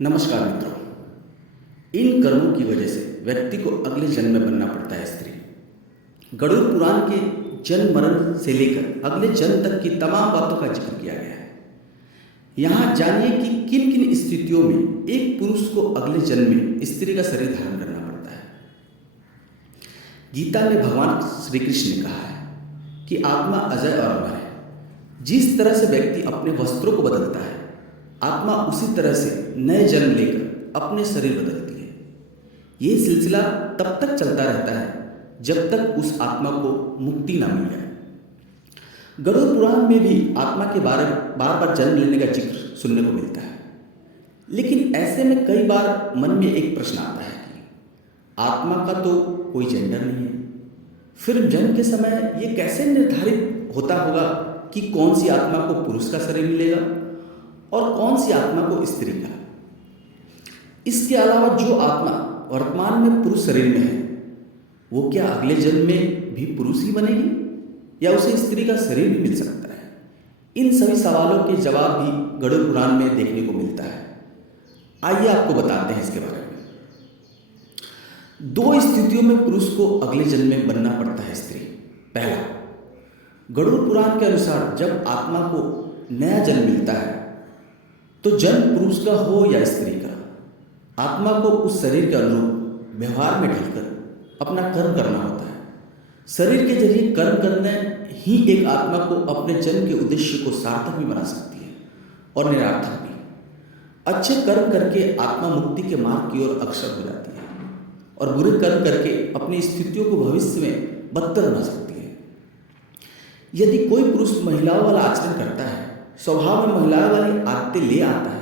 नमस्कार मित्रों। इन कर्मों की वजह से व्यक्ति को अगले जन्म में बनना पड़ता है स्त्री। गरुड़ पुराण के जन्म मरण से लेकर अगले जन्म तक की तमाम बातों का जिक्र किया गया है। यहाँ जानिए कि किन किन स्थितियों में एक पुरुष को अगले जन्म में स्त्री का शरीर धारण करना पड़ता है। गीता में भगवान श्री कृष्ण ने कहा है कि आत्मा अजय और अमर है। जिस तरह से व्यक्ति अपने वस्त्रों को बदलता है, आत्मा उसी तरह से नए जन्म लेकर अपने शरीर बदलती है। ये सिलसिला तब तक चलता रहता है जब तक उस आत्मा को मुक्ति ना मिल जाए। गरुड़ पुराण में भी आत्मा के बारे में बार बार जन्म लेने का जिक्र सुनने को मिलता है। लेकिन ऐसे में कई बार मन में एक प्रश्न आता है कि आत्मा का तो कोई जेंडर नहीं है, फिर जन्म के समय ये कैसे निर्धारित होता होगा कि कौन सी आत्मा को पुरुष का शरीर मिलेगा और कौन सी आत्मा को स्त्री का। इसके अलावा जो आत्मा वर्तमान में पुरुष शरीर में है, वो क्या अगले जन्म में भी पुरुष ही बनेगी या उसे स्त्री का शरीर भी मिल सकता है? इन सभी सवालों के जवाब भी गरुड़ पुराण में देखने को मिलता है। आइए आपको बताते हैं इसके बारे में। दो स्थितियों में पुरुष को अगले जन्म में बनना पड़ता है स्त्री। पहला, गरुड़ पुराण के अनुसार जब आत्मा को नया जन्म मिलता है तो जन्म पुरुष का हो या स्त्री का, आत्मा को उस शरीर के अनुरूप व्यवहार में ढलकर अपना कर्म करना होता है। शरीर के जरिए कर्म करने ही एक आत्मा को अपने जन्म के उद्देश्य को सार्थक भी बना सकती है और निरर्थक भी। अच्छे कर्म करके आत्मा मुक्ति के मार्ग की ओर अग्रसर हो जाती है और बुरे कर्म करके अपनी स्थितियों को भविष्य में बदतर बना सकती है। यदि कोई पुरुष महिलाओं वाला आचरण करता है, स्वभाव में महिलाओं वाली आदतें ले आता है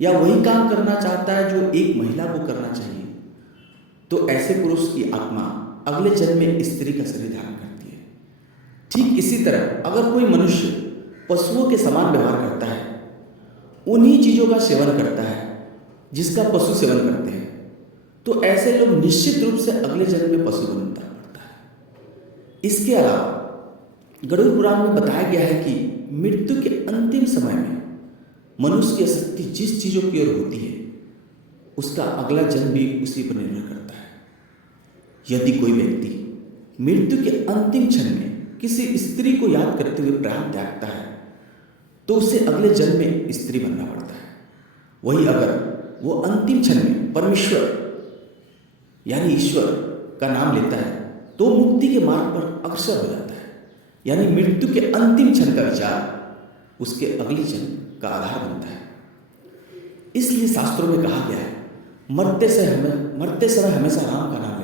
या वही काम करना चाहता है जो एक महिला को करना चाहिए, तो ऐसे पुरुष की आत्मा अगले जन्म में स्त्री का शरीर धारण करती है। ठीक इसी तरह अगर कोई मनुष्य पशुओं के समान व्यवहार करता है, उन्हीं चीज़ों का सेवन करता है जिसका पशु सेवन करते हैं, तो ऐसे लोग निश्चित रूप से अगले जन्म में पशु बनता पड़ता है। इसके अलावा गरुड़ पुराण में बताया गया है कि मृत्यु के अंतिम समय में मनुष्य की आसक्ति जिस चीज़ों की ओर होती है, उसका अगला जन्म भी उसी पर निर्भर करता है। यदि कोई व्यक्ति मृत्यु के अंतिम क्षण में किसी स्त्री को याद करते हुए प्राण त्यागता है, तो उसे अगले जन्म में स्त्री बनना पड़ता है। वही अगर वो अंतिम क्षण में परमेश्वर यानी ईश्वर का नाम लेता है, तो मुक्ति के मार्ग पर अग्रसर हो जाता है। यानी मृत्यु के अंतिम क्षण का विचार उसके अगले जन्म का आधार बनता है। इसलिए शास्त्रों में कहा गया है, मरते समय हमेशा राम का नाम